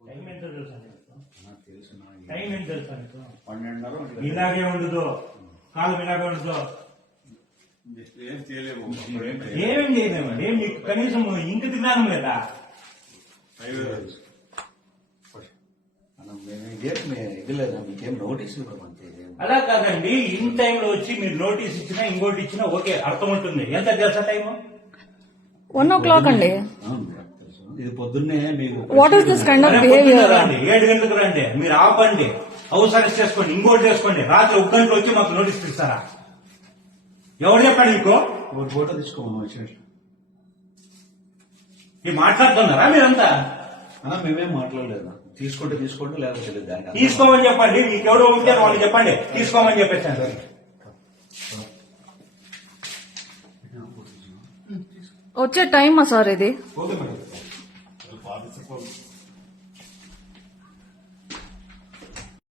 Time ఎంత తెలుసా time ఎంత తెలుసా 12:30 ఇలాగే ఉండదు కాలం ఇలాగే ఉండదు. ఏం చేయలేము. ఏమేం చేయలేమండి, మీకు కనీసం ఇంక జ్ఞానం లేదా? మీకేం నోటీస్ ఇవ్వమంటే అలా కాదండి, ఇన్ టైంలో వచ్చి మీరు నోటీస్ ఇచ్చినా ఇంకోటి ఇచ్చినా ఓకే అర్థం ఉంటుంది. ఎంత తెలుసా టైము? 1 o'clock అండి. ఇది పొద్దున్నే మీకు what is this kind of behaviour? 7 గంటలకు రండి, మీరు ఆపండి, హౌస్ అరెస్ట్ చేసుకోండి, ఇంకోటి చేసుకోండి. రాత్రి 1 గంటకు వచ్చి మాకు నోటీస్ ఇస్తారా? ఎవరు చెప్పాడు మీకు? ఒక ఫోటో తీసుకోమని వచ్చినట్లు మీరు మాట్లాడుతున్నారా మీరంతా? మేమేం మాట్లాడలేదు. తీసుకుంటే తీసుకోండి, లేకపోతే లేదు. దానికి తీసుకోమని చెప్పండి, మీకు ఎవరో ఉంటే వాళ్ళు చెప్పండి తీసుకోమని చెప్పేసాను. వచ్చే టైమా సార్ ఇది? Okay madam.